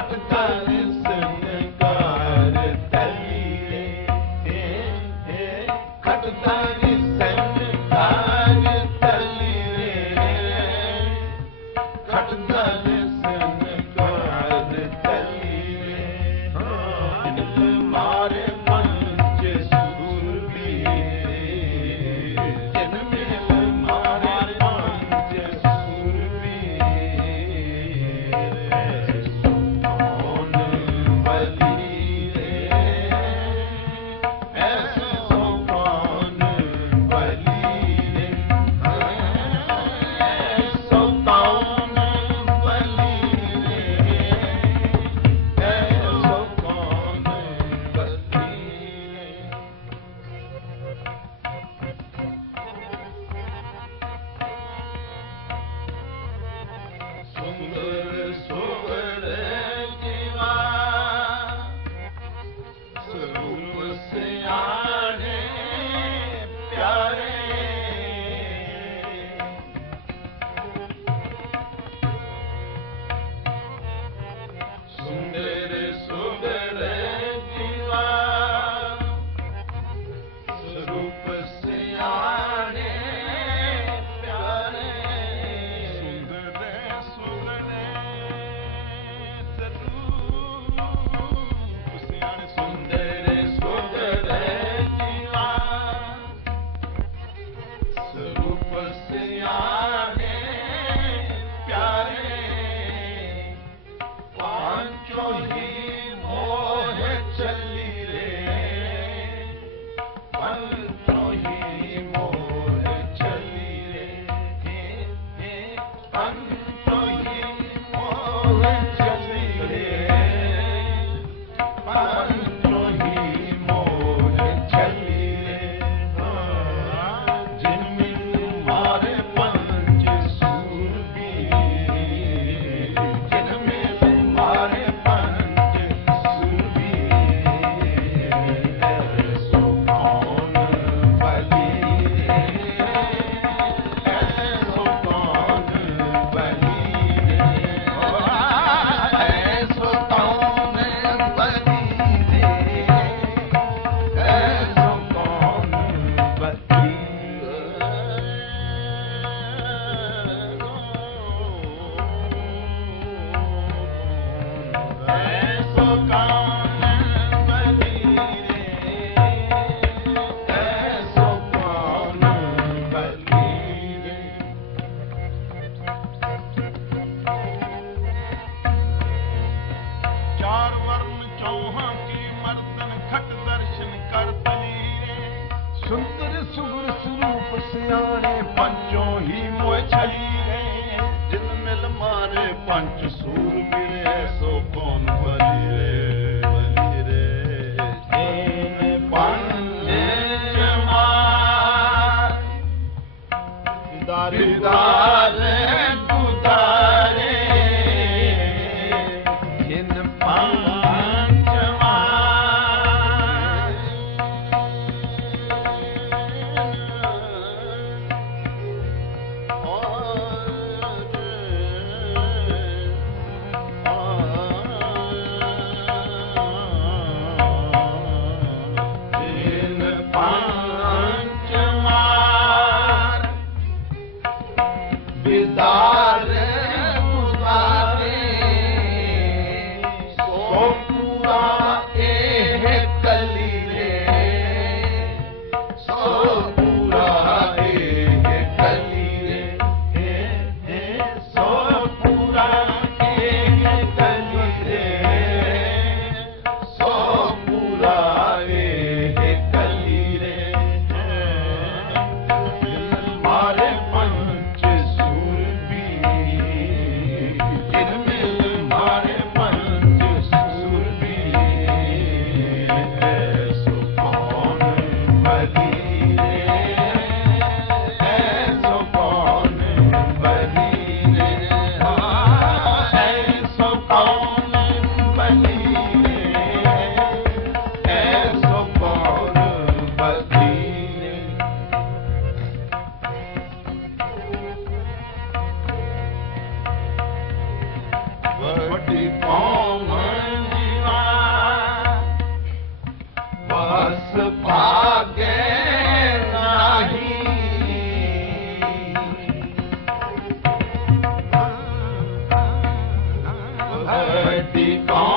got to dial it. conscious Be gone.